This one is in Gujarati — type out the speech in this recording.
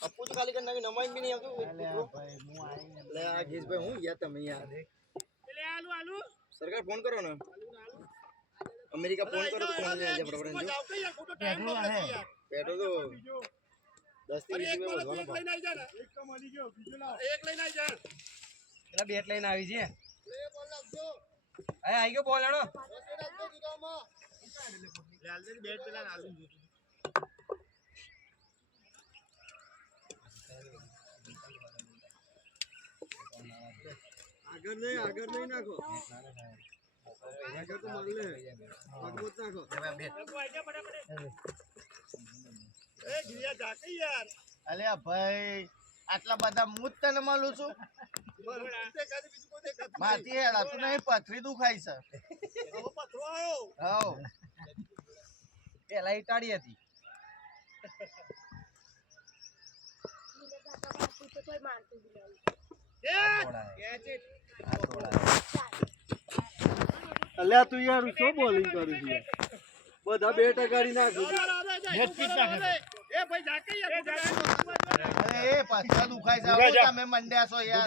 અપુ તો ખાલી નવી નમાઈ બી નહીં આવતું લે આ ગેશભાઈ હું ગયા તમે યાર સરકાર ફોન કરો ને અમેરિકા ફોન કરો તો ફોન લઈ જાય બરાબર પેટ્રોલ તો 10 થી 20 રૂપિયા એક લઈને આવી જા પેલા બેટ લઈને આવી છે આઈ ગયો બોલ હેડો બેટ પેલા આલુ આગળ નહીં નાખો આગળ તો માર લે આગળ નાખો એ ગિરિયા જાકે યાર અલ્યા ભાઈ આટલા બધા હું જ તને મળું છું માથી હેડા તું નહીં પથરી દુખાય છે પથરો આવ્યો હાઉ પેલા ઈટાડી હતી અલ્યા તું યાર શું બોલિંગ કરું છું બધા બેટ અગાડી નાખું અરે એ પથરા દુખાય છે હવે તમે મંડ્યા છો યાર